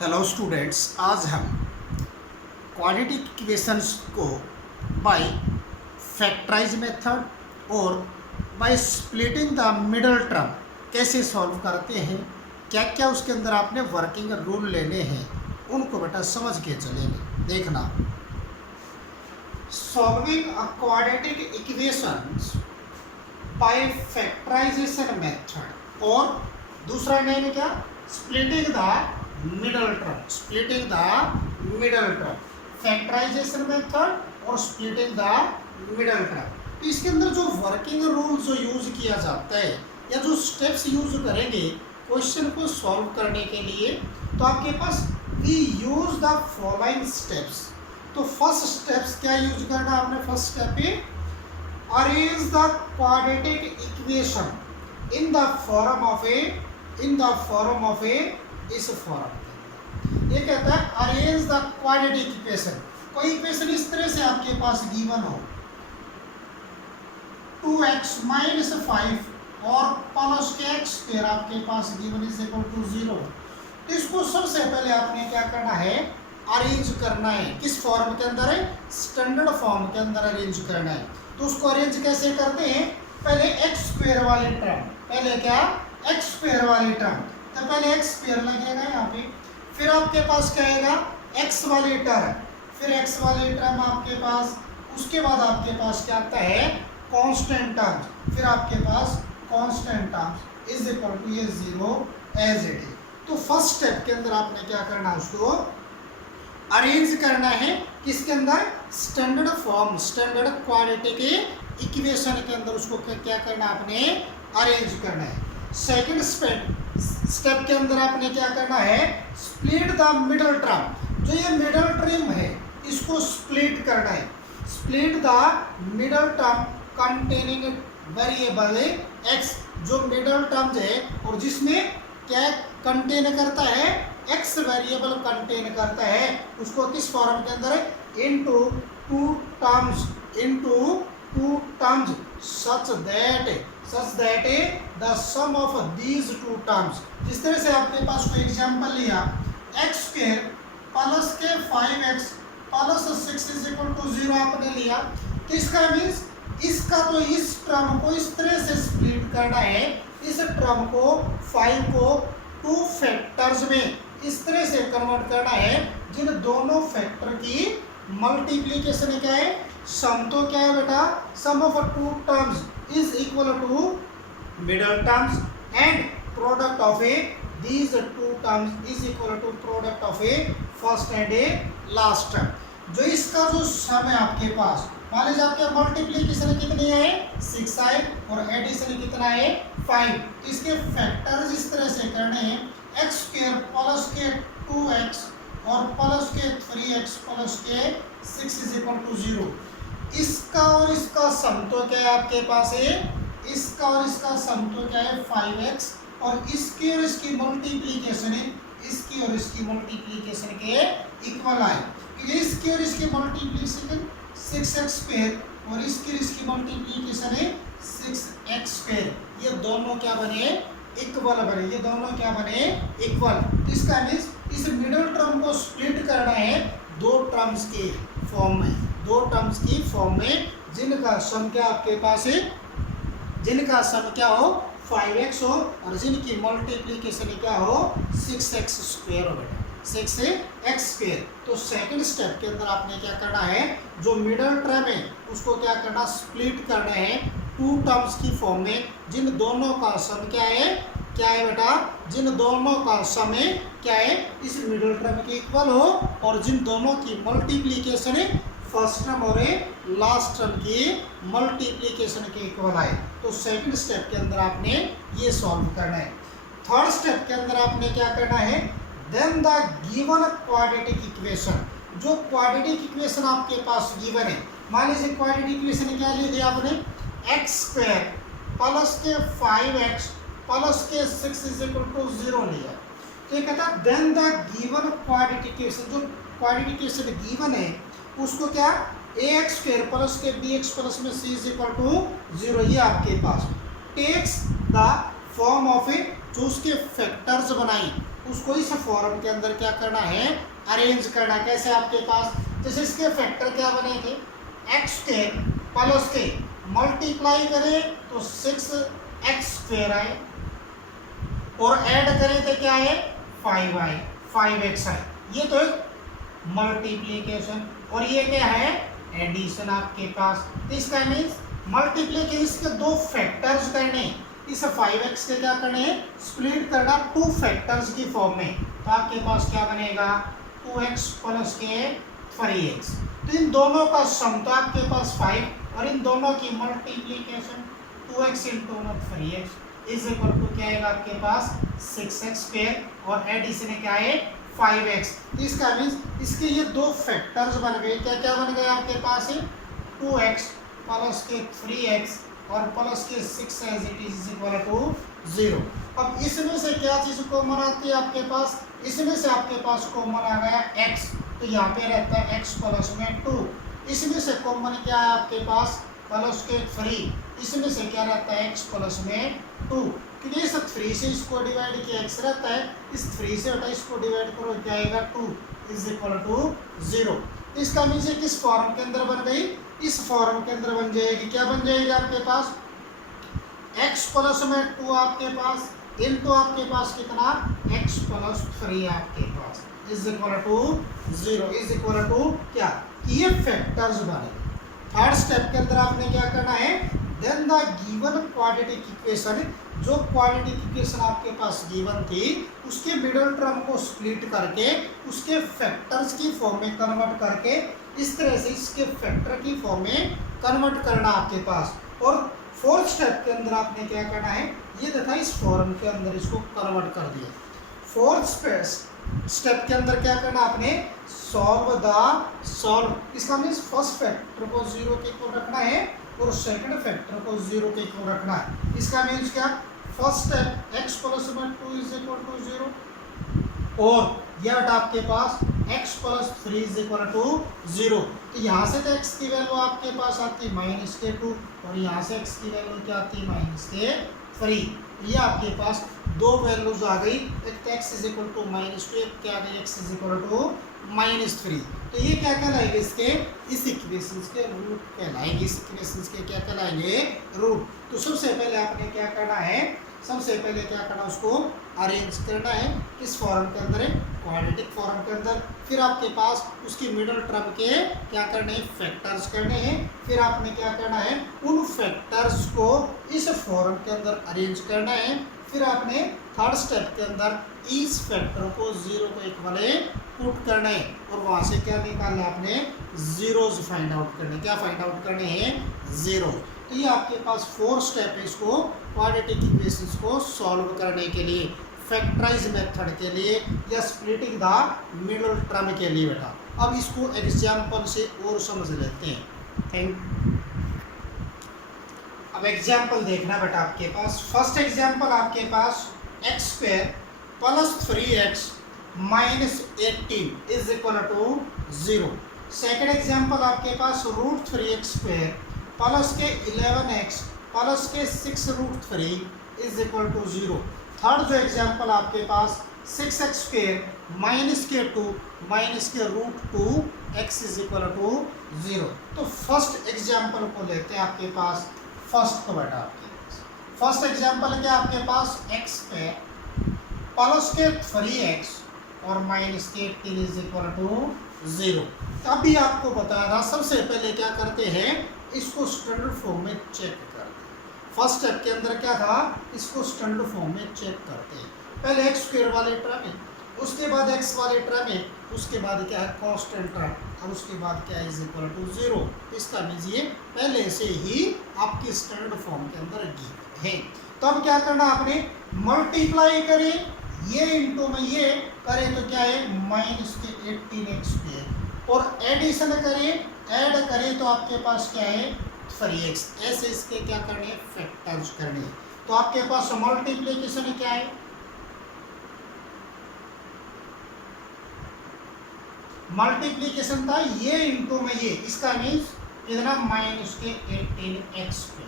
Hello students, आज हम quadratic equations को बाय फैक्टराइज मेथड और by splitting the middle term कैसे सॉल्व करते हैं, क्या क्या उसके अंदर आपने वर्किंग रूल लेने हैं, उनको बेटा समझ के चलेंगे। देखना, solving a quadratic equations by factorization method, और दूसरा नेम है क्या, splitting the middle term. Splitting the middle term, factorization method और स्प्लिटिंग द मिडल टर्म। तो इसके अंदर जो वर्किंग रूल जो यूज किया जाता है या जो स्टेप्स यूज करेंगे क्वेश्चन को सॉल्व करने के लिए, तो आपके पास we use the following steps. तो फर्स्ट स्टेप्स क्या यूज करना आपने, फर्स्ट स्टेप पे arrange the quadratic equation in the form of a इस फॉर्म। ये कहता है अरेंज द क्वाड्रेटिक इक्वेशन। कोई इक्वेशन इस तरह से आपके पास गिवन हो, 2x माइनस 5 और प्लस के x स्क्वायर आपके पास गिवन इज इक्वल टू 0। तो इसको सबसे पहले आपने क्या करना है, अरेंज करना है। किस फॉर्म के अंदर है, स्टैंडर्ड फॉर्म के अंदर अरेंज करना है। तो उसको अरेंज कैसे करते हैं, पहले x स्क्वायर वाली टर्म, पहले क्या, x स्क्वायर वाली टर्म, तो पहले x स्क्वायर लगेगा यहाँ पे, फिर आपके पास क्या आएगा, x वाली टर्म, फिर x वाली टर्म आपके पास, उसके बाद आपके पास क्या आता है, कांस्टेंट टर्म, फिर आपके पास constant term is equal to ये 0 एज इट इज। तो फर्स्ट स्टेप के अंदर आपने क्या करना है, उसको अरेंज करना है किसके अंदर, standard form, standard quadratic equation के अंदर उसको क्या करना है, आपने अरेंज करना है। सेकंड स्टेप के अंदर आपने क्या करना है, स्प्लिट द मिडल टर्म। जो ये मिडल टर्म है इसको स्प्लिट करना है। Split the middle term containing variable x, जो मिडल टर्म है और जिसमें क्या कंटेन करता है, x वेरिएबल कंटेन करता है, उसको किस फॉर्म के अंदर है, into two terms such that the sum of these two terms। जिस तरह से आपके पास कोई एग्जांपल लिया, x स्क्वायर प्लस के 5x plus 6 is equal to 0 आपने लिया, तो इसका मीन्स इसका तो इस टर्म को इस तरह से स्प्लिट करना है, इस टर्म को 5 को 2 फैक्टर्स में इस तरह से कन्वर्ट करना है जिन दोनों फैक्टर की मल्टीप्लीकेशन क्या है, सम। तो क्या है बेटा, sum of two terms is equal to middle terms and product of a these two terms is equal to product of a first and a last term. जो इसका जो सम है आपके पास, मान लीजिए आपके मल्टीप्लीकेशन कितनी है, 6 आए और एडिशन कितना है, 5। इसके फैक्टर्स इस तरह से करने हैं, एक्स स्क्वायर प्लस के 2x और प्लस के 3x प्लस के 6 इज इक्वल टू 0। इसका और इसका सम तो क्या है आपके पास है, इसका और इसका सम तो क्या है 5x, और इसकी और इसकी मल्टीप्लीकेशन है, इसकी और इसकी मल्टीप्लीकेशन के इक्वल आए। इसकी और इसकी मल्टीप्लीकेशन 6x स्क्वायर और इसकी और इसकी मल्टीप्लीकेशन है 6x स्क्वायर। ये दोनों क्या बने, इक्वल बने, ये दोनों क्या बने, इक्वल। तो इसका मीन्स इस मिडिल टर्म को स्प्लिट करना है दो टर्म्स के फॉर्म में, दो टर्म्स की फॉर्म में जिनका सम क्या आपके पास है, जिनका सम क्या हो 5x हो और जिनकी मल्टीप्लीकेशन क्या हो 6x स्क्वायर हो बेटा, 6x स्क्वायर। तो सेकंड स्टेप के अंदर आपने क्या करना है, जो मिडल टर्म है उसको क्या करना, स्प्लिट करना है टू टर्म्स की फॉर्म में जिन दोनों का सम क्या है बेटा, जिन दोनों का सम क्या है इस मिडल टर्म के इक्वल हो और जिन दोनों की मल्टीप्लीकेशन है फर्स्ट टर्म और लास्ट टर्म की मल्टीप्लीकेशन के इक्वल आए। तो सेकंड स्टेप के अंदर आपने ये सॉल्व करना है। थर्ड स्टेप के अंदर आपने क्या करना है, then the given quadratic equation. जो क्वाड्रेटिक इक्वेशन आपके पास गिवन है, मान लीजिए क्वाड्रेटिक इक्वेशन क्या ले दिया आपने, एक्स स्क्वायर प्लस के 5x प्लस के 6 इज इक्वल टू 0 लिया। तो ये कहता है then the given quadratic equation, जो क्वाड्रेटिक इक्वेशन गिवन है उसको क्या, ax स्क्वायर प्लस के bx प्लस में c इज इक्वल टू 0, ये आपके पास takes the form of a, जो उसके फैक्टर्स बनाई उसको इस फॉर्म के अंदर क्या करना है, अरेंज करना। कैसे आपके पास जैसे इसके फैक्टर क्या बने थे, एक्स के प्लस के मल्टीप्लाई करें तो 6x² आए और ऐड करें तो क्या है 5 आए 5x आए। ये तो एक मल्टीप्लीकेशन और ये क्या है एडिशन आपके पास। इसका मीन्स मल्टीप्लीकेशन के दो फैक्टर्स करने, इस 5x के क्या करने हैं स्प्लिट करना 2 फैक्टर्स की फॉर्म में, तो आपके पास क्या बनेगा 2x प्लस के 3x। तो इन दोनों का सम तो आपके पास 5 और इन दोनों की multiplication 2x into 3x is equal to क्या आएगा आपके पास 6x² और एडिशन क्या है 5x। इसका मीन्स इसके ये दो फैक्टर्स बन गए, क्या क्या बन गए आपके पास है 2x प्लस के 3x और प्लस के 6 as it is equal to 0। अब इसमें से क्या चीज कॉमन आती है आपके पास, इसमें से आपके पास कॉमन आ गया x, तो यहाँ पे रहता है x प्लस में 2। इसमें से कॉमन क्या है आपके पास प्लस के 3, इसमें से क्या रहता है x प्लस में 2, क्योंकि इस 3 से इसको डिवाइड किया x रहता है, इस 3 से हटा इसको डिवाइड करो क्या आएगा 2 इज इक्वल टू 0। इसका मीन्स किस फॉर्म के अंदर बन गई, इस फॉर्म के अंदर बन जाएगी, क्या बन जाएगी आपके पास x प्लस में 2 आपके पास इनटू आपके पास कितना x प्लस 3 आपके पास is equal to 0 is equal to क्या, ये फैक्टर्स बने। थर्ड स्टेप के अंदर आपने क्या करना है, then the given quadratic equation, जो क्वाड्रेटिक इक्वेशन आपके पास गिवन थी उसके मिडिल टर्म को स्प्लिट करके उसके फैक्टर्स की फॉर्म में कन्वर्ट करके इस तरह से इसके फैक्टर की फॉर्म में कन्वर्ट करना आपके पास। और फोर्थ स्टेप के अंदर आपने क्या करना है, ये देखा इस फॉर्म के अंदर इसको कन्वर्ट कर दिया। फोर्थ स्टेप के अंदर क्या करना आपने, सॉल्व, इसका मीन्स फर्स्ट फैक्टर को 0 के इक्वल रखना है और सेकंड फैक्टर को 0 के इक्वल रखना है। इसका मीन्स क्या, फर्स्ट स्टेप x प्लस में 2 इज इक्वल टू 0 और यह आपके पास x plus 3 is equal to 0। तो यहाँ से तो x की वैल्यू आपके पास आती है -2 और यहाँ से x की वैल्यू क्या आती है -3। ये आपके पास दो वैल्यूज आ गई, एक तो x इज इक्वल टू -2, एक क्या आ गई x इज इक्वल टू -3। तो ये क्या कहलाएंगे, इसके इस इक्वेशंस के रूट कहलाएंगे, इस इक्वेशंस के क्या कहलाएंगे रूट। तो सबसे पहले आपने क्या करना है, सबसे पहले क्या करना उसको अरेंज करना है किस फॉर्म के अंदर, क्वाड्रेटिक फॉर्म के अंदर। फिर आपके पास उसकी मिडिल टर्म के क्या करने हैं फैक्टर्स करने हैं। फिर आपने क्या करना है उन फैक्टर्स को इस फॉर्म के अंदर अरेंज करना है। फिर आपने थर्ड स्टेप के अंदर इस फैक्टर को 0 को एक वाले पुट करना है और वहाँ से क्या निकालना है आपने जीरोज फाइंड आउट करने, क्या फाइंड आउट करने हैं जीरो। तो ये आपके पास 4 स्टेप है इसको क्वाड्रेटिक इक्वेशंस को सॉल्व करने के लिए, फैक्टराइज मेथड के लिए या स्प्लिटिंग द मिडिल टर्म के लिए बेटा। अब इसको एग्जाम्पल से और समझ लेते हैं। अब एग्जाम्पल देखना बेटा आपके पास, फर्स्ट एग्जाम्पल आपके पास x² plus 3x minus 18 is equal to 0। Second example आपके पास √3x² प्लस के 11x प्लस के 6√3 इज इक्वल टू 0। थर्ड जो एग्जाम्पल आपके पास 6x² माइनस के 2 माइनस के √2x इज इक्वल टू 0। तो फर्स्ट एग्जाम्पल को लेते हैं आपके पास, फर्स्ट को बेटा आपके पास फर्स्ट एग्जाम्पल क्या आपके पास x² प्लस के 3x और माइनस के 18 इज इक्वल टू 0। अभी आपको बताया था सबसे पहले क्या करते हैं, इसको स्टैंडर्ड फॉर्म में चेक करते हैं। फर्स्ट स्टेप के अंदर क्या था, इसको स्टैंडर्ड फॉर्म में चेक करते हैं। पहले x² वाले टर्म है, उसके बाद x वाले टर्म है, उसके बाद क्या है कांस्टेंट टर्म, और उसके बाद क्या है इज इक्वल टू 0। इसका मीन्स ये पहले से ही आपकी स्टैंडर्ड फॉर्म के अंदर गिवन है। तो अब क्या करना आपने, मल्टीप्लाई करें ये इंटू में ये करें तो क्या है माइनस के 18x² और एडिशन करें ऐड करें तो आपके पास क्या है 3x। ऐसे इसके क्या करने हैं फैक्टर्स करने हैं। तो आपके पास मल्टीप्लिकेशन क्या है, मल्टीप्लिकेशन था ये इंटू में ये, इसका मीन्स कितना माइनस के 18x²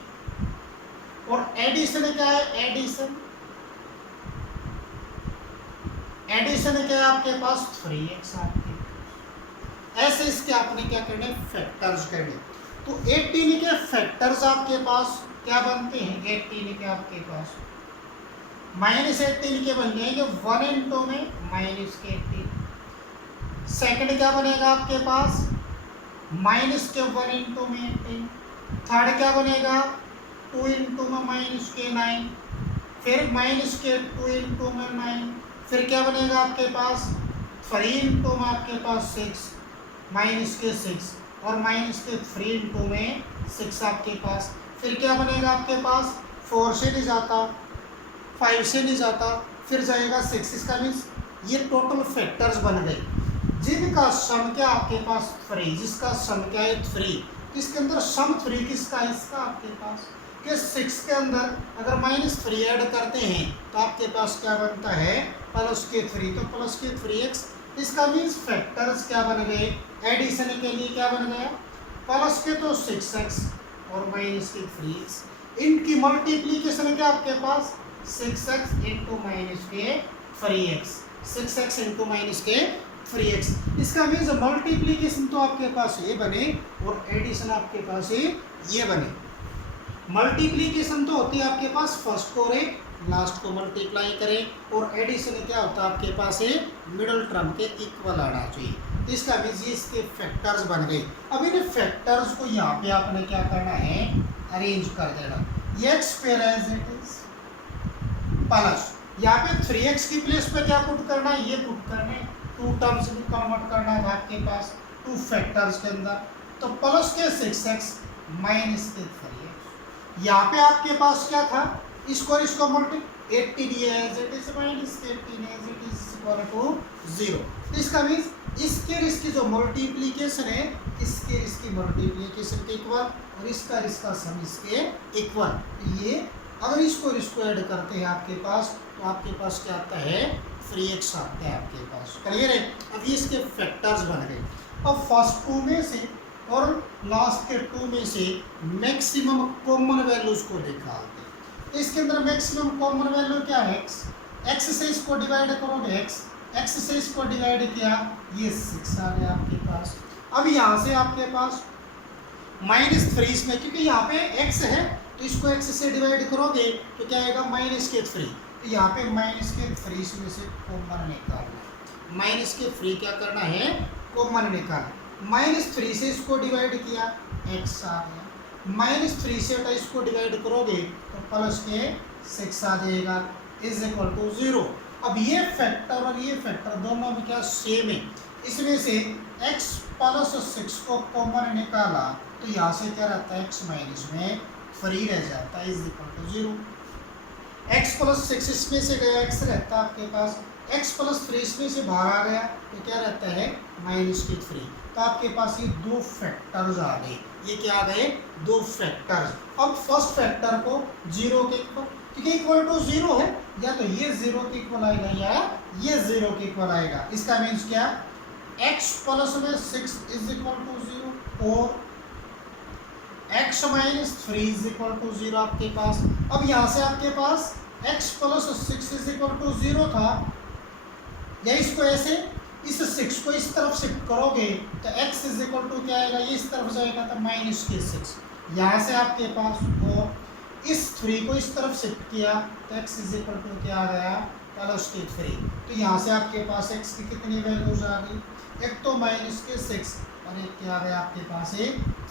और एडिशन क्या है, एडिशन एडिशन क्या है आपके पास 3x आपके, ऐसे इसके आपने क्या करने फैक्टर्स करने। तो 18 के फैक्टर्स आपके पास क्या बनते हैं, 18 के आपके पास -18 के बन जाएंगे 1 इंटू में -18। सेकंड क्या बनेगा आपके पास -1 इंटू में 18। थर्ड क्या बनेगा 2 इंटू में -9, फिर -2 इंटू में 9, फिर क्या बनेगा आपके पास 3 इंटू में आपके पास 6 -6 और -3 इंटू में 6 आपके पास। फिर क्या बनेगा आपके पास 4 से नहीं जाता, 5 से नहीं जाता, फिर जाएगा 6। इसका मीन्स ये टोटल फैक्टर्स बन गए जिनका सम क्या आपके पास 3, जिसका सम क्या है 3। इसके अंदर सम 3 किसका है, इसका आपके पास कि 6 के अंदर अगर -3 ऐड करते हैं तो आपके पास क्या बनता है +3, तो +3x। इसका मीन्स फैक्टर्स क्या बन गए, एडिशन के लिए क्या बन गया प्लस के तो 6x और -3x, इनकी मल्टीप्लीकेशन क्या आपके पास 6x into -3x, 6x into -3x। इसका मीन्स मल्टीप्लीकेशन तो आपके पास ये बने और एडिशन आपके पास ये बने। मल्टीप्लीकेशन तो होती है आपके पास फर्स्ट को और लास्ट को मल्टीप्लाई करें, और एडिशन क्या होता है आपके पास मिडिल टर्म के इक्वल आना चाहिए। इसका मीन्स ये इसके फैक्टर्स बन गए। अब इन फैक्टर्स को यहाँ पे आपने क्या करना है अरेंज कर देना, ये x pair as it is plus यहाँ पे 3x की प्लेस पे क्या पुट करना है, ये पुट करना है, 2 टर्म्स में कन्वर्ट करना है आपके पास 2 फैक्टर्स के अंदर। तो प्लस के 6x माइनस के 3x, यहाँ पे आपके पास क्या था इसको multi 18 as it is -18 as it is equal to 0। इसका मीन्स इसकी जो मल्टीप्लीकेशन है इसकी मल्टीप्लीकेशन के इक्वल और इसका सम इसके इक्वल। ये अगर इसको ऐड करते हैं आपके पास तो आपके पास क्या आता है 3x आता है आपके पास। क्लियर है। अब ये इसके फैक्टर्स बन गए। अब फर्स्ट 2 में से और लास्ट के 2 में से मैक्सिमम कॉमन वैल्यूज को निकालते हैं। इसके अंदर मैक्सिमम कॉमन वैल्यू क्या है x से इसको डिवाइड करोगे x से इसको डिवाइड किया ये 6 आ गया आपके पास। अब यहाँ से आपके पास -3 इसमें क्योंकि यहाँ पे x है तो इसको x से डिवाइड करोगे तो क्या आएगा -3। तो यहाँ पे -3 इसमें से कॉमन निकालना है, -3 क्या करना है कॉमन निकालना। -3 से इसको डिवाइड किया x आ गया, -3 से इसको डिवाइड करोगे तो +6 आ जाएगा इज इक्वल टू 0। अब ये फैक्टर और ये फैक्टर दोनों में क्या सेम है, इसमें से x + 6 को कॉमन निकाला तो यहाँ से क्या रहता है x माइनस में 3 रह जाता है इज इक्वल टू 0। x + 6 इसमें से गया x रहता है आपके पास, x + 3 इसमें से बाहर आ गया तो क्या रहता है -3। तो आपके पास ये 2 फैक्टर्स आ गए। ये क्या आ गए 2 फैक्टर्स। अब फर्स्ट फैक्टर को 0 के इक्वल क्योंकि इक्वल टू 0 है, या तो ये 0 के इक्वल आएगा या ये 0 के इक्वल आएगा। इसका मीन्स क्या x + 6 इज इक्वल टू 0 और x - 3 इज इक्वल टू 0 आपके पास। अब यहाँ से आपके पास x + 6 इज इक्वल टू 0 था, या इसको ऐसे इस 6 को इस तरफ शिफ्ट करोगे तो x इज इक्वल टू क्या आएगा, ये इस तरफ जाएगा तो -6 यहाँ से आपके पास, और इस 3 को इस तरफ शिफ्ट किया तो x इज इक्वल टू क्या आ गया +3। तो यहाँ से आपके पास x की कितनी वैल्यूज आ गई, एक तो -6 और एक क्या आ गया आपके पास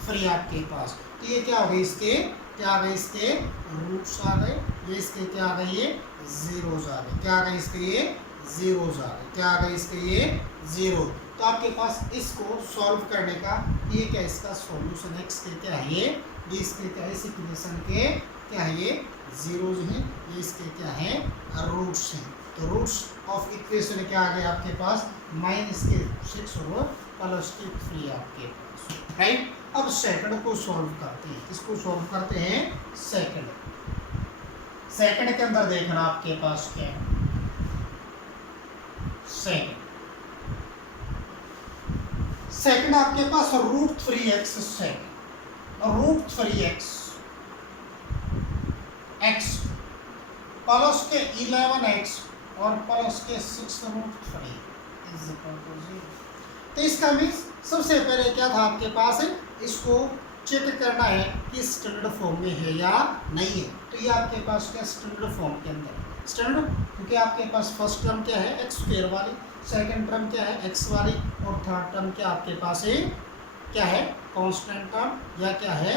3 आपके पास। तो ये क्या हो गई इसके क्या आ गए इसके रूट्स आ गए, ये इसके क्या आ गए ये जीरोज आ गए, क्या आ गए इसके ये जीरोज आ गए, क्या आ गए इसके ये 0। तो आपके पास इसको सॉल्व करने का ये क्या इसका सॉल्यूशन है, x के क्या है ये इसके क्या है इस इक्वेशन के क्या है ये जीरोज हैं, ये इसके क्या है रूट्स हैं। तो रूट्स ऑफ इक्वेशन क्या आ गए आपके पास -6 और +3 आपके पास, राइट। अब सेकंड को सॉल्व करते हैं, इसको सॉल्व करते हैं सेकंड के अंदर देखना आपके पास क्या है। सेकंड आपके पास √3x second, √3x x plus के 11x और प्लस के 6√3 इज इक्वल टू 0। तो इसका मीन्स सबसे पहले क्या था आपके पास, इसको चेक करना है कि स्टैंडर्ड फॉर्म में है या नहीं है। तो ये आपके पास क्या स्टैंडर्ड फॉर्म के अंदर स्टैंडर्ड, क्योंकि आपके पास फर्स्ट टर्म क्या है x² वाली, सेकंड टर्म क्या है x वाली, और थर्ड टर्म क्या आपके पास है, क्या है कांस्टेंट टर्म, या क्या है,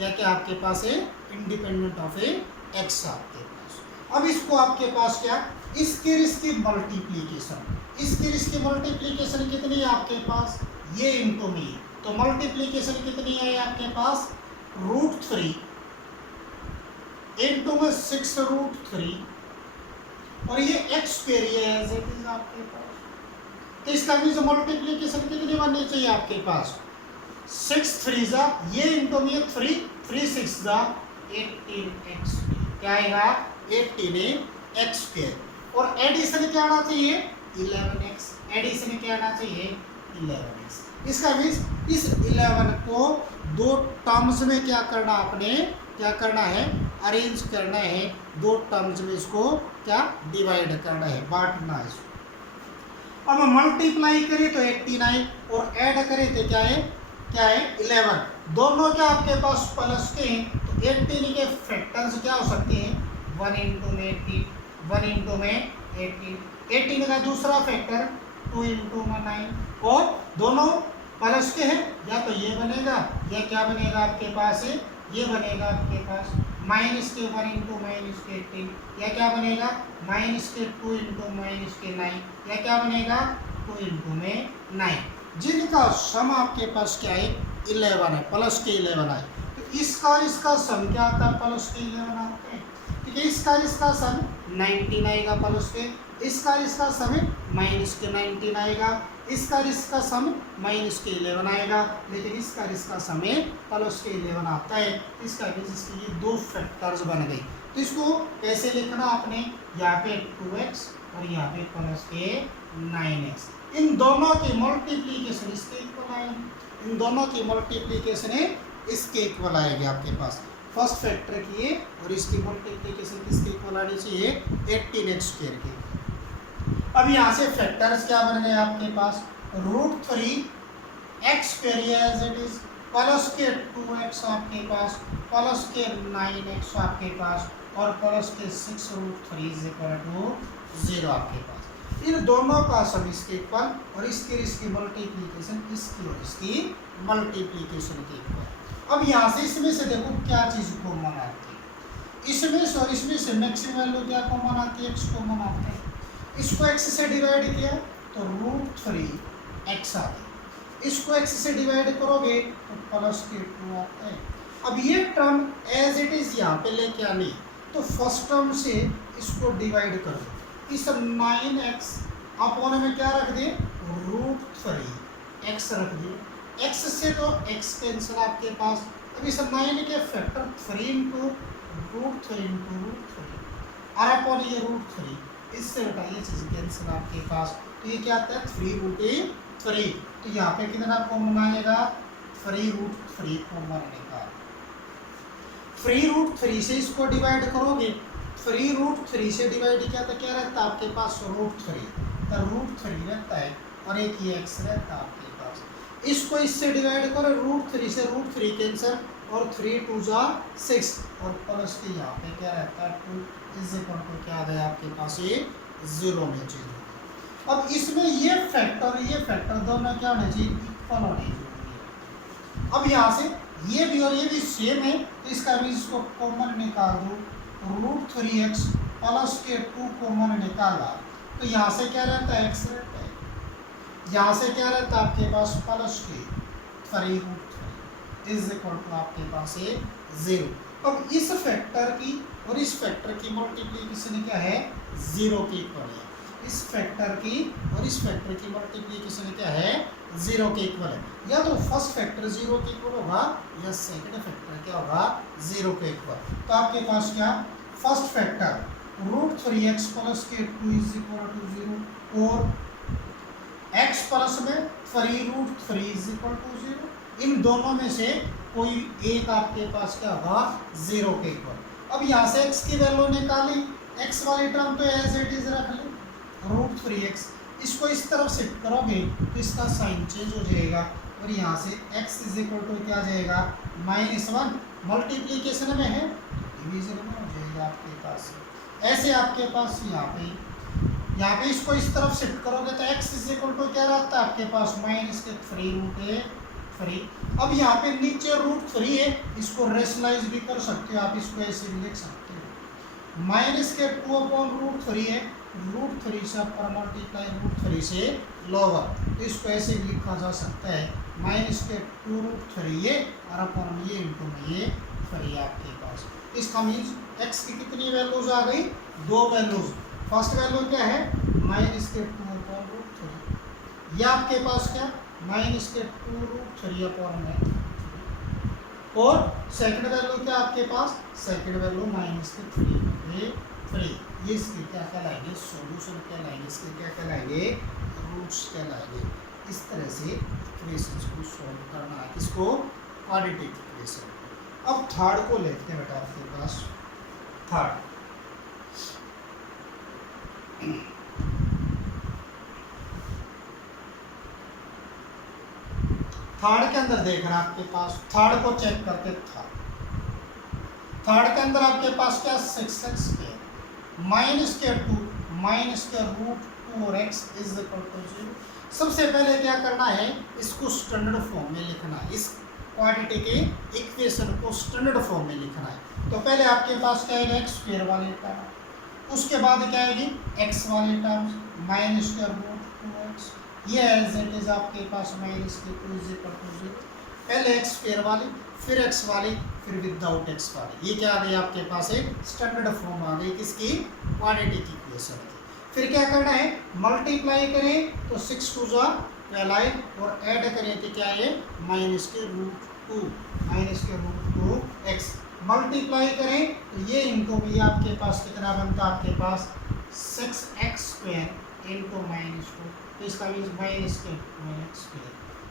या क्या आपके पास है इंडिपेंडेंट ऑफ ए x आपके पास। अब इसको आपके पास क्या, इसकी मल्टीप्लीकेशन, इसकी मल्टीप्लीकेशन कितनी है आपके पास, ये इनटू में, तो मल्टीप्लीकेशन कितनी है आपके पास √3 इनटू में 6√3, और ये x² ये एज इट इज आपके पास। तो इसका भी जो मल्टीप्लीकेशन कितनी बननी चाहिए आपके पास, 6 3 जा, ये इनटू में 3 6 जा 18x, क्या आएगा 18x², और एडिशन क्या आना चाहिए 11x, एडिशन क्या आना चाहिए 11x। इसका मीन्स इस 11 को दो टर्म्स में क्या करना, आपने क्या करना है, अरेंज करना है, दो टर्म्स में इसको क्या डिवाइड करना है, बांटना है इसको। अब मल्टीप्लाई करें तो 89, और ऐड करें तो क्या है 11, दोनों क्या आपके पास प्लस के हैं, तो 18 के फैक्टर्स क्या हो सकते हैं 1 इंटू में 18, 1 इंटू में 18 का दूसरा फैक्टर 2 इंटू में 9, और दोनों प्लस के हैं, या तो ये बनेगा या क्या बनेगा आपके पास है, ये बनेगा आपके पास माइनस के 1 इंटू माइनस के 18, या क्या बनेगा माइनस के 2 इंटू माइनस के 9, या क्या बनेगा 2 इंटू में 9, जिनका सम आपके पास क्या है 11 है, प्लस के 11 है। तो इसका सम क्या आता है, प्लस के 11 आते हैं, ठीक है। इसका सम 19 आएगा प्लस के, इसका सम माइनस के 19 आएगा, इसका सम माइनस के 11 आएगा, लेकिन इसका सम प्लस के 11 आता है। इसका इसके ये दो फैक्टर्स बन गए। तो इसको कैसे लिखना आपने, यहाँ पे 2x और यहाँ पे प्लस के 9x, इन दोनों की मल्टीप्लीकेशन इसके इक्वल आएगी, इन दोनों की मल्टीप्लीकेशन इसके इक्वल आएगी आपके पास, फर्स्ट फैक्टर की और इसकी मल्टीप्लीकेशन किसके इक्वल आनी चाहिए 18x² की। अब यहाँ से फैक्टर्स क्या बन गए आपके पास, √3 x² as it is, plus के 2x आपके पास, प्लस के 9x आपके पास, और प्लस के 6√3 इज इक्वल टू 0 आपके पास। इन दोनों का सम इसके इक्वल, और इसकी मल्टीप्लीकेशन इसकी और इसकी मल्टीप्लीकेशन के इक्वल। अब यहाँ से इसमें से देखो क्या चीज़ कॉमन आती है, इसमें से और इसमें से मैक्सिमम वैल्यू क्या कॉमन आती है, x कॉमन आते हैं। इसको x से डिवाइड किया तो √3x आ गई, इसको x से डिवाइड करोगे तो प्लस के 2 आता है। अब ये टर्म एज इट इज यहाँ पे लेके आनी, तो फर्स्ट टर्म से इसको डिवाइड कर दो, इस 9x अपॉन में क्या रख दिए √3x रख दिए, x से तो x कैंसिल आपके पास। अब इस 9 के फैक्टर 3 इंटू √3 इंटू √3 और अपॉन ये √3, इससे बताइए चीज़ कैंसिल आपके पास, तो ये क्या आता है 3√3, तो यहाँ पे कितना कॉमन आएगा 3√3 कॉमन निकाल, 3√3 से इसको डिवाइड करोगे, 3√3 से डिवाइड किया तो क्या रहता है आपके पास √3, तो √3 रहता है, और एक ये x रहता है आपके पास। इसको इससे डिवाइड करो, √3 से √3 कैंसिल, और 3 2 जा 6, और प्लस के यहाँ पे क्या रहता है 2 इज इक्वल टू क्या आ गया आपके पास ये 0 में चाहिए। अब इसमें ये फैक्टर दोनों क्या होने चाहिए इक्वल होने चाहिए। अब यहाँ से ये भी और ये भी सेम है, तो इसका भी इसको कॉमन निकाल दो, √3x प्लस के 2 कॉमन निकाला, तो यहाँ से क्या रहता है x रहता है, यहाँ से क्या रहता है आपके पास प्लस के 3√3 इज इक्वल टू आपके पास ये 0। अब इस फैक्टर की और इस फैक्टर की मल्टीप्लीकेशन क्या है 0 के इक्वल है, इस फैक्टर की और इस फैक्टर की मल्टीप्लीकेशन क्या है 0 के इक्वल है। या तो फर्स्ट फैक्टर 0 के इक्वल होगा, या सेकंड फैक्टर क्या होगा 0 के इक्वल। तो आपके पास क्या फर्स्ट फैक्टर √3x प्लस के 2 इज इक्वल टू 0, और x प्लस में 3√3 इज इक्वल टू 0, इन दोनों में से कोई एक आपके पास क्या होगा 0 के इक्वल। अब यहाँ से x की वैल्यू निकाली, x वाली टर्म तो एज इट इज रख ली, √3x। इसको इस तरफ शिफ्ट करोगे तो इसका साइन चेंज हो जाएगा और यहाँ से x इज इक्वल टू क्या आ जाएगा -1। मल्टीप्लीकेशन में है डिवीजन में हो जाएगा आपके पास। ऐसे आपके पास यहाँ पे इसको इस तरफ शिफ्ट करोगे तो x इज इक्वल टू क्या रहता है आपके पास -3√3। अब यहाँ पे नीचे √3 है, इसको रेशनलाइज भी कर सकते हो आप, इसको ऐसे भी लिख सकते हो -2/√3 है, √3 से अपर मल्टीप्लाई √3 से लोअर, तो इसको ऐसे भी लिखा जा सकता है -2√3 ये और अपन ये इंटू में ये 3 आपके पास। इसका मीन्स x की कितनी वैल्यूज आ गई, 2 वैल्यूज। फर्स्ट वैल्यू क्या है -2/√3, ये आपके पास क्या -2√3/, और सेकंड वैल्यू क्या आपके पास, सेकंड वैल्यू -3/3। ये इसके क्या कहलाएंगे, सॉल्यूशन कहलाएंगे, इसके क्या कहलाएंगे, रूट्स कहलाएंगे। इस तरह से इक्वेशंस को सॉल्व करना है, इसको क्वाड्रेटिक इक्वेशन। अब थर्ड को लेते हैं बेटा आपके पास। थर्ड के अंदर देखना आपके पास, थर्ड को चेक करके थर्ड के अंदर आपके पास क्या 6x है -2 -√2 और x इज इक्वल टू 0। सबसे पहले क्या करना है, इसको स्टैंडर्ड फॉर्म में लिखना है, इस क्वाड्रेटिक के इक्वेशन को स्टैंडर्ड फॉर्म में लिखना है। तो पहले आपके पास क्या आएगा x² वाली टर्म, उसके बाद क्या आएगी x वाली टर्म -√2x, ये एज इट इज आपके पास -2 इज इक्वल टू 0। पहले x² वाली, फिर x वाली, फिर विदाउट x वाली, ये क्या आ गई आपके पास एक स्टैंडर्ड फॉर्म आ गई किसकी, क्वाड्रेटिक इक्वेशन की। फिर क्या करना है, मल्टीप्लाई करें तो 6 2 12 और ऐड करें तो क्या है -√2x। मल्टीप्लाई करें तो ये इनको भी आपके पास कितना बनता है आपके पास 6x² इंटू -2, तो इसका मीन्स -2x,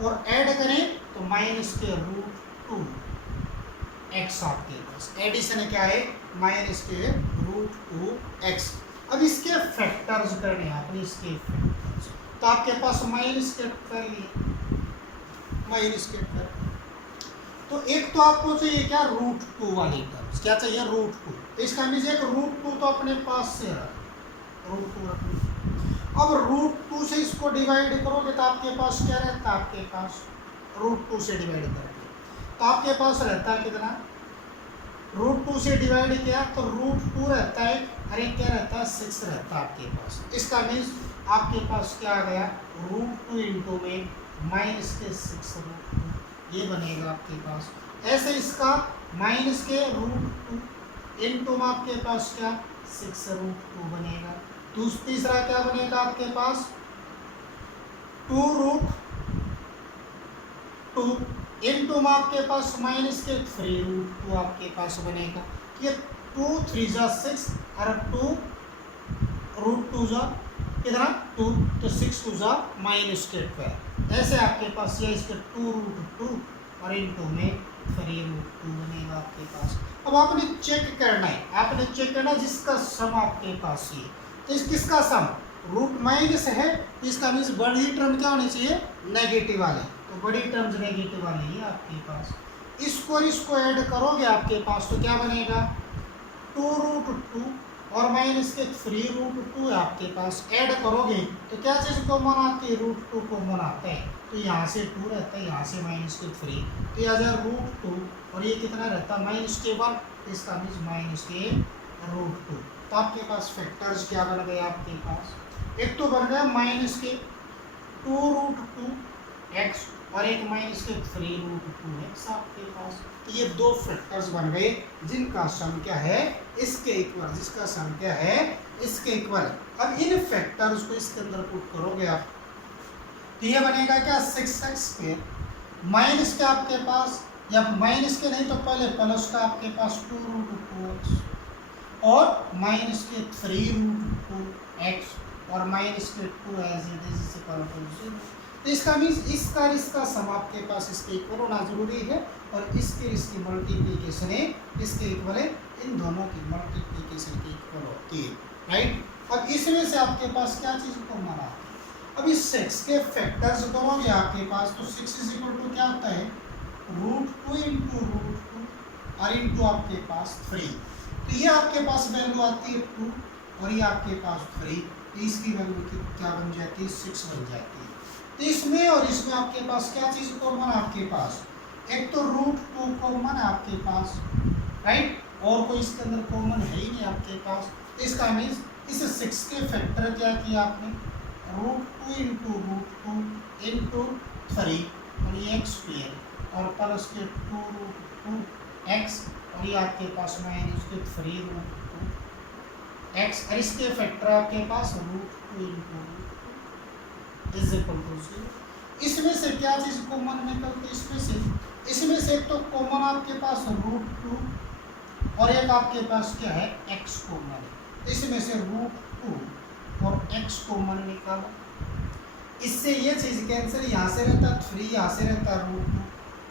और ऐड करें तो -√2x आपके पास। एडिशन क्या है -√2x। अब इसके फैक्टर्स करने हैं आपने, इसके फैक्टर्स, तो आपके पास -2 तो एक तो आपको चाहिए क्या √2 वाली टर्म्स, क्या चाहिए √2, इसका मीन्स एक √2 तो अपने पास से रख, √2 रखना। अब √2 से इसको डिवाइड करोगे तो आपके पास क्या रहता है, आपके पास √2 से डिवाइड करके तो आपके पास रहता है कितना, √2 से डिवाइड किया तो √2 रहता है, अरे क्या रहता है 6 रहता है आपके पास। इसका मीन्स आपके पास क्या आ गया √2 इंटू में -6√2, ये बनेगा आपके पास। ऐसे इसका -√2 इंटू में आपके पास क्या 6√2 बनेगा। तीसरा क्या बनेगा आपके पास 2√2 इंटू में आपके पास -3√2 आपके पास बनेगा। ये 2 3 जा 6 और 2√2 जा कितना 2, तो 6 2 जा -12। ऐसे आपके पास ये इसके 2√2 और इंटू में 3√2 बनेगा आपके पास। अब आपने चेक करना है, जिसका सम आपके पास ये, तो इस किसका सम रूट माइनस है, इसका मीन्स बड़ी टर्म क्या होनी चाहिए नेगेटिव वाले, तो बड़ी टर्म्स नेगेटिव वाली है आपके पास। इसको ऐड करोगे आपके पास तो क्या बनेगा 2√2 और -3√2 है आपके पास। ऐड करोगे तो क्या चीज़ कॉमन आती है, √2 कॉमन आता है, तो यहाँ से 2 रहता है, यहाँ से -3, तो यहाँ जा √2 और ये कितना रहता है -1, इसका मीन्स -√2। तो आपके पास फैक्टर्स क्या बन गए आपके पास, एक तो बन गया -2√2x और एक -3√2x आपके पास। तो ये दो फैक्टर्स बन गए जिनका सम क्या है इसके इक्वल, जिसका सम क्या है इसके इक्वल। अब इन फैक्टर्स को इसके अंदर पुट करोगे आप तो ये बनेगा क्या 6x² माइनस के आपके पास, या माइनस के नहीं तो पहले प्लस का आपके पास 2√2x और -3√2x और -2 as it is equal to 0। तो इसका मीन्स इसका सम आपके पास इसके इक्वल होना जरूरी है, और इसकी मल्टीप्लिकेशन है इसके इक्वल है, इन दोनों की मल्टीप्लिकेशन के इक्वल होती है, राइट। अब इसमें से आपके पास क्या चीज कॉमन आती है? अब इस 6 के फैक्टर्स करोगे आपके पास, तो 6 इज इक्वल टू क्या होता है, √2 इंटू √2 और इंटू आपके पास 3। तो ये आपके पास वैल्यू आती है 2 और ये आपके पास 3, तो इसकी वैल्यू क्या बन जाती है, 6 बन जाती है। तो इसमें और इसमें आपके पास क्या चीज़ कॉमन है आपके पास, एक तो √2 कॉमन है आपके पास, राइट, और कोई इसके अंदर कॉमन है ही नहीं आपके पास। तो इसका मीन्स इस 6 के फैक्टर क्या किया आपने, √2 इंटू √2 इंटू 3 और ये एक्स स्क्वायर और प्लस के 2√2x और ये आपके पास माइनस के 3√2x और इसके फैक्टर आपके पास √2 इंटू इज इक्वल टू 0। इसमें से क्या चीज़ कॉमन निकलती है, इसमें से एक तो कॉमन आपके पास √2 और एक आपके पास क्या है, x कॉमन है। इसमें से √2 और x कॉमन निकालो, इससे ये चीज़ कैंसिल, यहाँ से रहता है 3, यहाँ से रहता है √2,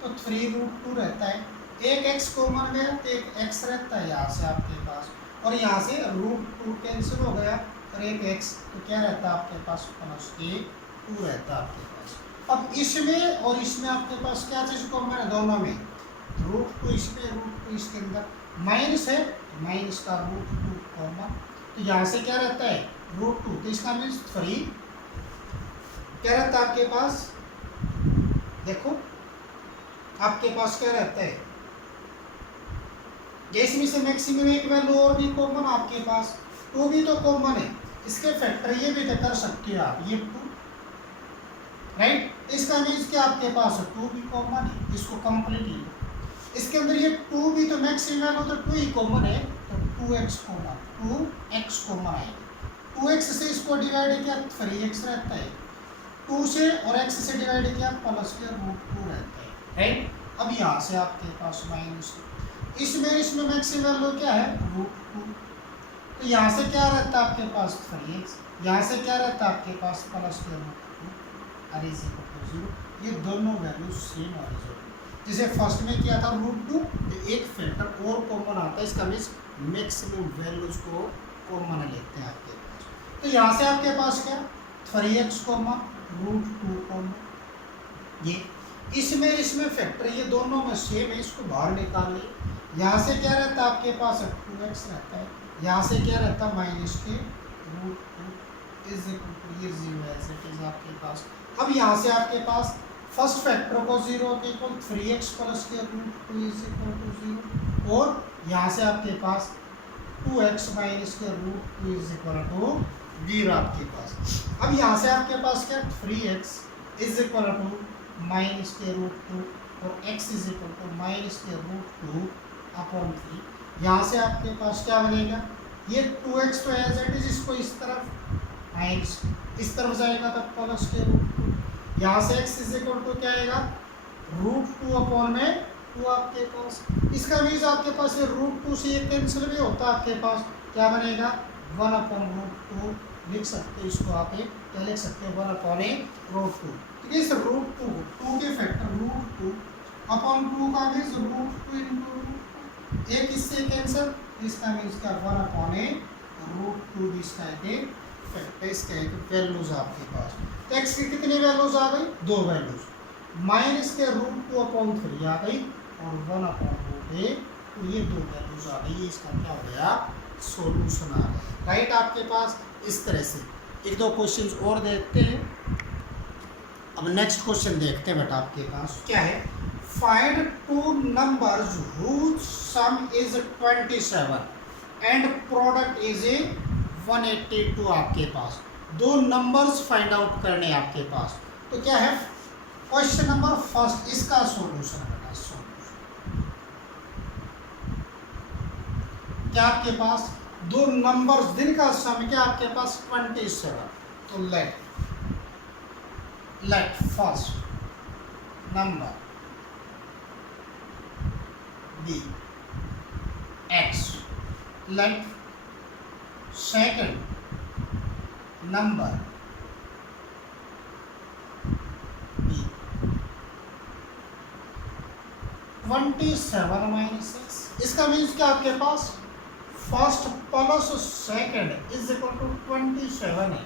तो 3√2 रहता है, एक x कॉमन गया तो एक x रहता है यहाँ से आपके पास, और यहाँ से √2 कैंसिल हो गया और एक x, तो क्या रहता है आपके पास, प्लस के 2 रहता है आपके पास। अब इसमें और इसमें आपके पास क्या चीज़ कॉमन है, दोनों में √2 इसमें √2 इसके अंदर, माइनस है माइनस का √2 कॉमन, तो यहाँ से क्या रहता है √2, तो इसका मीन्स 3 क्या रहता है आपके पास, देखो आपके पास क्या रहता है, इसमें से मैक्सिमम एक वैल्यू और भी कॉमन आपके पास, 2 भी तो कॉमन है, इसके फैक्टर ये भी तो कर सकते हो आप, ये 2, राइट, इसका मीन्स क्या आपके पास 2 भी कॉमन है, इसको कंप्लीट ही, इसके अंदर ये 2 भी तो मैक्सिमम वैल्यू तो 2 ही कॉमन है, तो 2x कॉमन आएगा, 2x से इसको डिवाइड किया 3x रहता है, 2 से और x से डिवाइड किया प्लस के √2 रहता है, राइट। अब यहाँ से आपके पास माइनस, इसमें मैक्सिमम वैल्यू क्या है √2, तो यहाँ से क्या रहता है आपके पास 3x, यहाँ से क्या रहता है आपके पास प्लस के √2 और इज इक्वल टू 0। ये दोनों वैल्यू सेम और जैसे फर्स्ट में किया था √2, एक फैक्टर और कॉमन आता है, इसका मीन्स मैक्सिमम वैल्यूज को कॉमन लेते हैं आपके पास। तो यहाँ से आपके पास क्या 3x कॉमन, √2 कॉमन, ये इसमें फैक्टर ये दोनों में सेम है, इसको बाहर निकाल ले। यहाँ से क्या रहता है आपके पास 2x रहता है, यहाँ से क्या रहता है माइनस के √2 इज इक्वल टू ये 0 एज इट इज आपके पास। अब यहाँ से आपके पास फर्स्ट फैक्टर को 0 के इक्वल 3x प्लस के √2 इज इक्वल टू 0, और यहाँ से आपके पास 2x माइनस के √2 इज इक्वल टू 0 आपके पास। अब यहाँ से आपके पास क्या 3x is equal to minus के √2 और x is equal to minus के √2 अपॉन 3। यहाँ से आपके पास क्या बनेगा, ये 2x तो एज इट इज, इसको इस तरफ माइनस, इस तरफ जाएगा तो प्लस के √2, यहाँ से x इज इक्वल टू क्या आएगा √2 अपॉन में 2 आपके पास। इसका मीन्स आपके पास ये √2 से ये कैंसिल भी होता है आपके पास, क्या बनेगा 1 अपॉन √2 लिख सकते हो, इसको आप क्या लिख सकते हो 1 अपॉन √2। ठीक है, इस √2 के फैक्टर √2 अपॉन 2 का मीन्स √2 इंटू √2, एक इससे कैंसिल, इसका मीन्स क्या 1 अपॉन √2 भी इसका एक फैक्टर, इसका एक वैल्यूज आपके पास। तो x की कितनी वैल्यूज आ गई, 2 वैल्यूज, माइनस के √2 अपॉन 3 आ गई और 1 अपॉन √2, तो ये 2 वैल्यूज आ गई, इसका क्या हो गया सॉल्यूशन आ गया, राइट आपके पास। इस तरह से एक दो क्वेश्चंस और देखते हैं। अब नेक्स्ट क्वेश्चन देखते हैं बेटा, आपके पास क्या है, find 2 numbers whose some is 27 and product is 182 आपके पास। 2 नंबर्स फाइंड आउट करने आपके पास, तो क्या है क्वेश्चन नंबर फर्स्ट, इसका सॉल्यूशन बेटा, सॉल्यूशन क्या आपके पास 2 नंबर्स जिनका सम क्या आपके पास 27, तो let first number be x, let second number be 27 - 6। इसका मीन्स क्या आपके पास first plus second is equal to 27 है।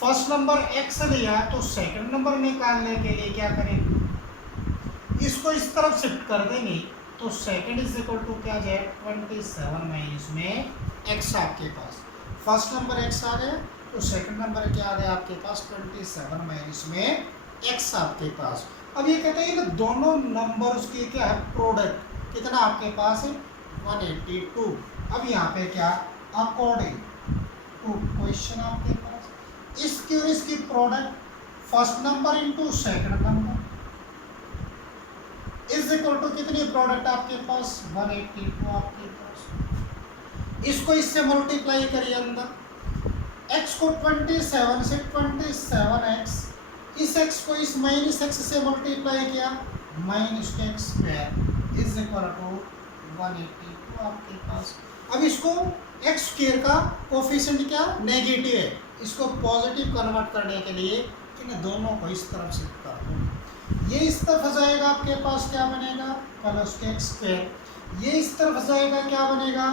फर्स्ट नंबर x लिया तो सेकंड नंबर निकालने के लिए क्या करेंगे, इसको इस तरफ शिफ्ट कर देंगे तो सेकंड इज इक्वल टू क्या आ जाए 27 माइनस में x आपके पास। फर्स्ट नंबर x आ गया तो सेकंड नंबर क्या आ गया आपके पास 27 माइनस में x आपके पास। अब ये कहते हैं कि दोनों नंबर्स की क्या है प्रोडक्ट कितना आपके पास है 182। अब यहाँ पे क्या अकॉर्डिंग टू क्वेश्चन आपके पास इसकी और इसकी product first number into second number is equal to कितनी प्रोडक्ट आपके पास 182 आपके पास। इसको इससे मल्टीप्लाई करिए अंदर x को 27 से 27x, इस x को इस माइनस x से मल्टीप्लाई किया minus x square is equal to 182 आपके पास। अब इसको x स्क्वायर का कोफिशिएंट क्या नेगेटिव है, इसको पॉजिटिव कन्वर्ट करने के लिए इन दोनों को इस तरफ से कर दूँ। ये इस तरफ जाएगा आपके पास क्या बनेगा प्लस के एक्स स्क्वायर, ये इस तरफ जाएगा क्या बनेगा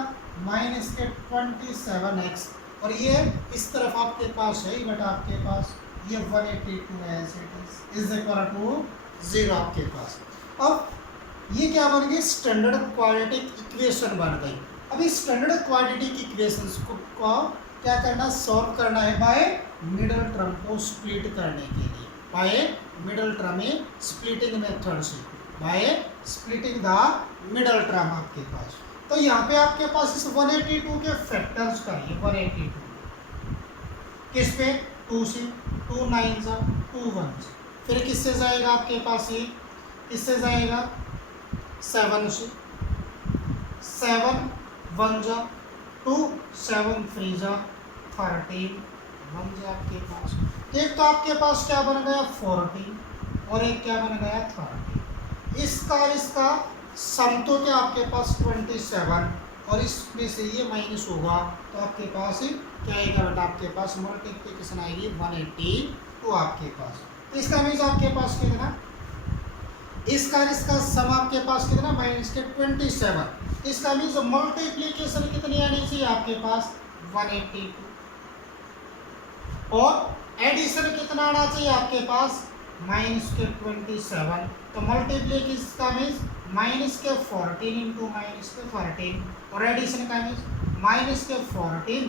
माइनस के 27x, और ये इस तरफ आपके पास है बट आपके पास ये 182 as it is equal to 0 आपके पास। अब ये क्या बन गई स्टैंडर्ड क्वाड्रेटिक इक्वेशन बन गई। अब इस स्टैंडर्ड क्वाड्रेटिक इक्वेशंस को क्या करना सॉल्व करना है बाय मिडिल टर्म को स्प्लिट करने के लिए, बाय मिडिल टर्म में स्प्लिटिंग मेथड से, by splitting the middle term आपके पास। तो यहाँ पे आपके पास इस 182 के फैक्टर्स करिए 182 किस पे 2 से 2 9 जा 2 1 से, फिर किससे जाएगा आपके पास ये किससे जाएगा 7 से 7 1 जा 2 7 3 जा 13 1 जा आपके पास। एक तो आपके पास क्या बन गया 14 और एक क्या बन गया 30। इसका सम तो क्या आपके पास 27 और इसमें से ये माइनस होगा तो आपके पास क्या आएगा बेटा आपके पास मल्टीप्लिकेशन आएगी 182 आपके पास। तो इसका मीन्स आपके पास कितना इसका सम आपके पास कितना माइनस के 27। इसका मीन्स मल्टीप्लिकेशन कितनी आनी चाहिए आपके पास 182 और एडिशन कितना आना चाहिए आपके पास माइनस के 27। तो मल्टीप्लिकेशन का मीन्स माइनस के 14 इंटू माइनस के 14 और एडिशन का मीन्स माइनस के 14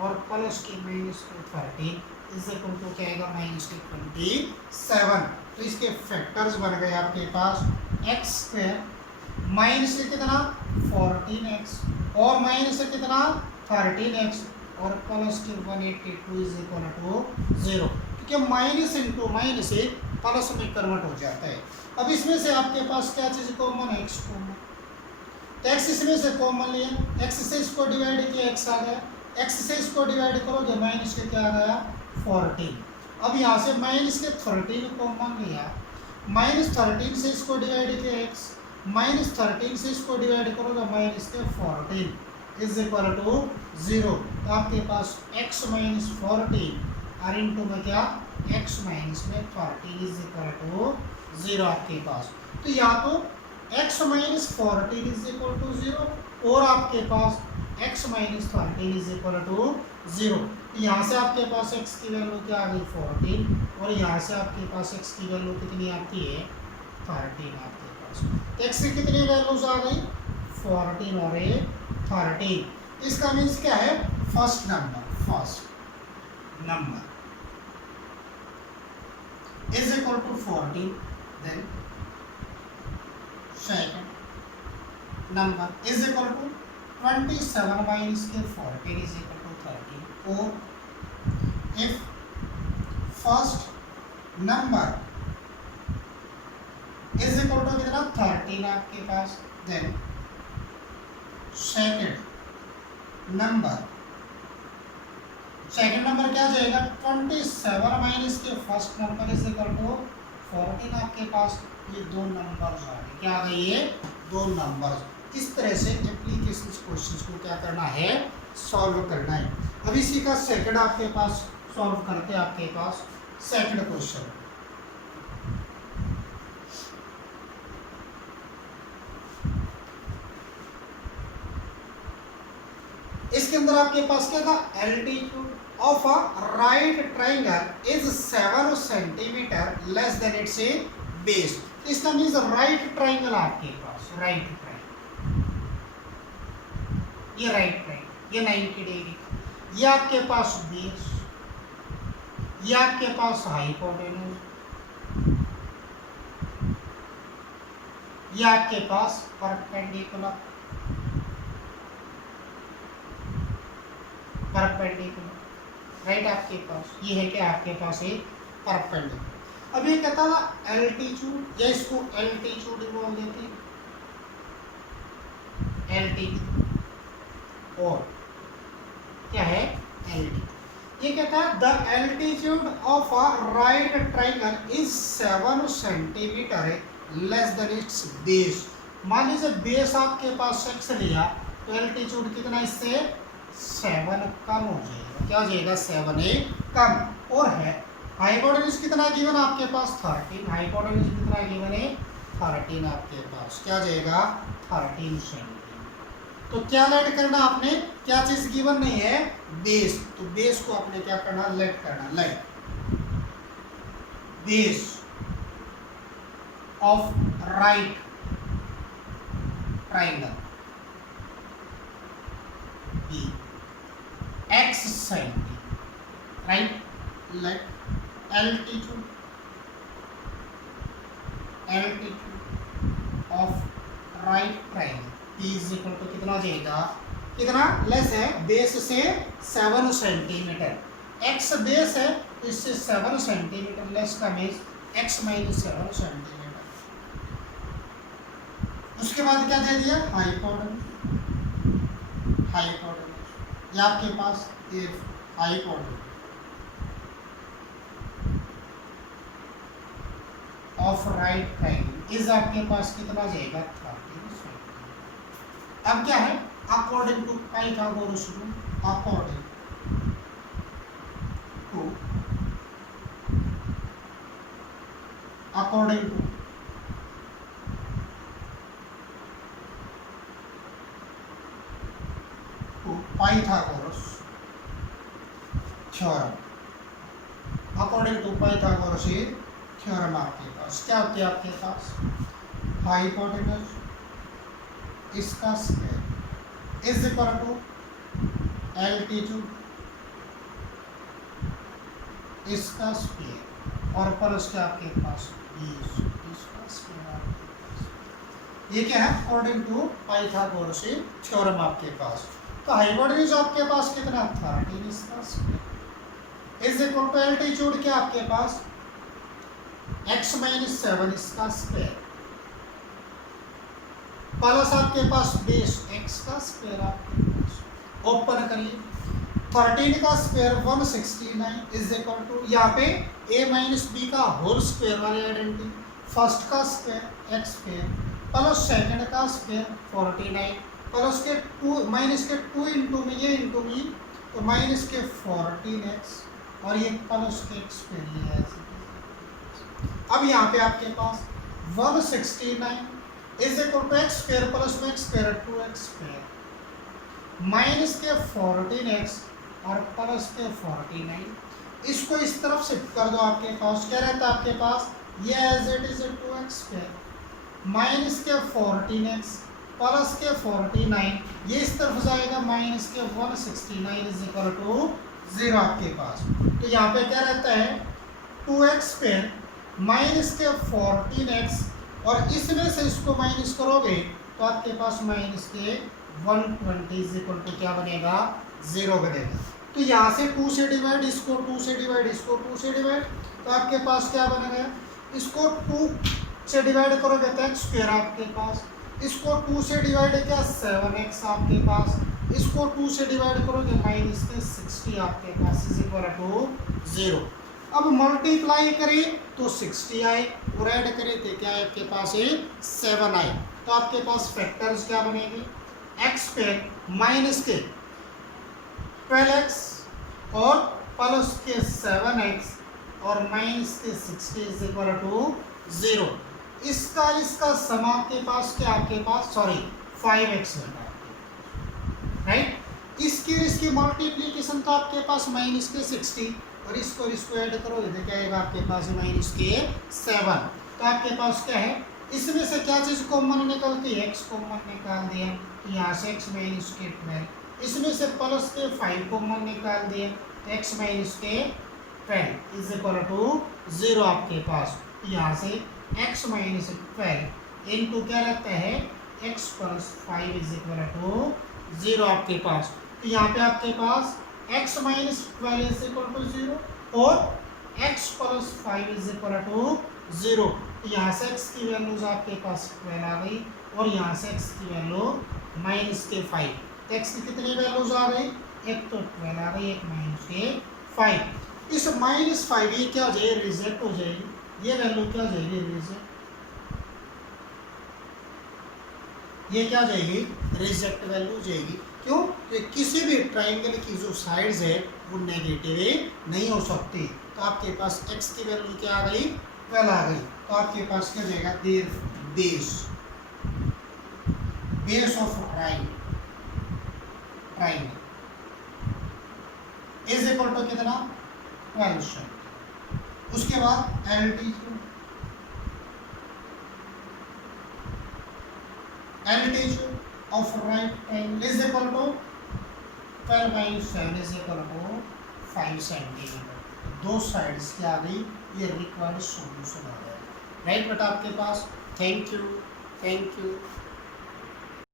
और प्लस के माइनस के 13 इज इक्वल टू क्या आएगा माइनस के 27। तो इसके फैक्टर्स बन गए आपके पास एक्स स्क्वायर माइनस से कितना 14x और माइनस से कितना 13x और प्लस के 182 इज इक्वल टू 0, क्योंकि माइनस इंटू माइनस से प्लस में कन्वर्ट हो जाता है। अब इसमें से आपके पास क्या चीज़ कॉमन है x कॉमन, तो x इसमें से कॉमन लिया x से इसको डिवाइड किया x आ गया, x से इसको डिवाइड करो जो माइनस के क्या आ गया 14। अब यहाँ से माइनस के 13 कॉमन लिया माइनस 13 से इसको डिवाइड किया x माइनस 13 से इसको डिवाइड करो तो माइनस के 14 इज इक्वल टू 0। तो आपके पास x माइनस 14 और इंटू में क्या x माइनस में 13 इज इक्वल टू 0 आपके पास। तो या तो x minus 14 is equal to 0 और आपके पास x minus 13 is equal to 0। यहाँ से आपके पास x की वैल्यू क्या आ गई 14 और यहाँ से आपके पास x की वैल्यू कितनी आती है 13 आपके पास। तो x की कितनी वैल्यूज आ गई 14 और 13। इसका मीन्स क्या है first number is equal to 14, then second number is equal to 27 minus के 14 is equal to 13, or if first number is equal to कितना 13 आपके पास, then सेकेंड नंबर क्या जाएगा 27 माइनस के first number is equal to 14 आपके पास। ये दो नंबर्स आ गए, क्या आ गए ये दो नंबर्स। इस तरह से एप्लीकेशन क्वेश्चंस को क्या करना है सॉल्व करना है। अब इसी का सेकंड आपके पास सॉल्व करते हैं आपके पास सेकंड क्वेश्चन। इसके अंदर आपके पास क्या था, altitude of a right triangle is 7 centimetre less than it's base. इसका मीन्स राइट ट्राइंगल आपके पास, राइट ट्राइंगल, ये राइट ट्राइंगल, ये 90 डिग्री, ये आपके पास बेस, ये आपके पास हाइपोटेन्यूज, ये आपके पास परपेंडिकुलर, राइट आपके पास ये है कि आपके पास एक परपेंडिकुलर। अब ये कहता था एल्टीट्यूड, या इसको एल्टीट्यूड बोल देते हैं, एल्टीट्यूड, और क्या है एल्टीट्यूड। ये कहता है the altitude of a right triangle is 7 centimetre less than it's base. मान लीजिए बेस आपके पास 6 लिया तो एल्टीट्यूड कितना, इससे 7 कम हो जाएगा, क्या हो जाएगा 7 कम। और है हाइपोटेन्यूज कितना गिवन आपके पास 13, हाइपोटेन्यूज कितना गिवन है 13 आपके पास, क्या हो जाएगा 13 सेंटीमीटर। तो क्या लेट करना आपने, क्या चीज गिवन नहीं है, बेस, तो बेस को आपने क्या करना, लेट करना, let base of right triangle B x centimetre, right, let altitude of right triangle P is equal to कितना हो जाएगा, कितना लेस है, बेस से 7 सेंटीमीटर, x बेस है तो इससे 7 सेंटीमीटर लेस का मीन्स x माइनस 7 सेंटीमीटर। उसके बाद क्या दे दिया, हाइपोटेन्यूज, ये आपके पास ये hypotenuse of right triangle is आपके पास कितना जाएगा 13 सेंटीमीटर। अब क्या है, according to Pythagoras rule, according to Pythagoras theorem, according to Pythagoras theorem आपके पास क्या होती है, आपके पास हाइपोटेन्यूज इसका square is equal to altitude इसका स्क्वायर और प्लस क्या आपके पास इसका स्क्वायर आपके पास। ये क्या है, अकॉर्डिंग टू पाइथागोरस थ्योरम आपके पास। तो हाइपोटेन्यूज आपके पास कितना 13 इसका square is equal to altitude क्या आपके पास x माइनस 7 इसका स्क्वायर प्लस आपके पास बेस x का स्क्वायर आपके पास। ओपन करिए, 13 का स्क्वायर 169 इज इक्वल टू यहाँ पे a माइनस बी का होल स्क्वायर वाली आइडेंटिटी, फर्स्ट का square x square plus second का स्क्वायर 49 प्लस के 2 माइनस के 2 इंटू में ये इंटू में तो माइनस के 14x और ये प्लस के x स्क्वायर ये है। अब यहाँ पे आपके पास 169 is equal to x square plus में x square 2x square minus के 14x और प्लस के 49, इसको इस तरफ शिफ्ट कर दो, आपके पास क्या रहता है, आपके पास ये as it is 2x square minus के 14x प्लस के 49, ये इस तरफ जाएगा माइनस के 169 इज इक्वल टू 0 आपके पास। तो यहाँ पे क्या रहता है 2x स्क्वायर माइनस के 14x और इसमें से इसको माइनस करोगे तो आपके पास माइनस के 120 इज इक्वल टू क्या बनेगा 0 बनेगा। तो यहाँ से 2 से डिवाइड, इसको 2 से डिवाइड, इसको 2 से डिवाइड, तो आपके पास क्या बनेगा, इसको 2 से डिवाइड करोगे तो x स्क्वायर आपके पास, इसको 2 से डिवाइड किया 7x आपके पास, इसको 2 से डिवाइड करोगे माइनस के 60 आपके पास इज इक्वल टू 0। अब मल्टीप्लाई करें तो 60 आए और ऐड करें तो क्या है आपके पास 7 आए। तो आपके पास फैक्टर्स क्या बनेंगे, x स्क्वायर माइनस के 12x और प्लस के 7x और माइनस के 60 इज इक्वल टू 0। इसका सम आपके पास क्या, आपके पास 5x राइट। इसके इसकी मल्टीप्लीकेशन तो आपके पास माइनस के 60 और इसको ऐड करोगे तो क्या आएगा आपके पास माइनस के 7। तो आपके पास क्या है, इसमें से क्या चीज़ कॉमन निकलती है, x कॉमन निकाल दिया तो यहाँ से x माइनस के 12, इसमें से प्लस के 5 कॉमन निकाल दिया तो x माइनस के 12 इज इक्वल टू 0 आपके पास। यहाँ से x माइनस 12 इनटू क्या रहता है x plus 5 is equal to 0 आपके पास। तो यहाँ पे आपके पास x minus 12 is equal to 0 और x plus 5 is equal to 0। तो यहाँ से x की वैल्यूज आपके पास 12 आ गई और यहाँ से x की वैल्यू माइनस के 5। तो x की कितनी वैल्यूज आ गई, एक तो 12 आ गई, एक माइनस के 5। इस माइनस 5 ये क्या हो जाएगी, रिजेक्ट हो जाएगी, ये वैल्यू क्या हो जाएगी, रिजेक्ट, ये क्या हो जाएगी, रिजेक्ट वैल्यू हो जाएगी। क्यों, तो किसी भी ट्राइंगल की जो साइड्स है वो नेगेटिव नहीं हो सकती। तो आपके पास x की वैल्यू क्या आ गई, 12 आ गई। तो आपके पास क्या जाएगा, there base of triangle is equal to कितना, 12। उसके बाद altitude of right triangle is equal to 12 minus 7 is equal to 5 centimetre. दो साइड्स की आ गई, ये रिक्वायर्ड सॉल्यूशन आ गया। राइट बेटा आपके पास। Thank you.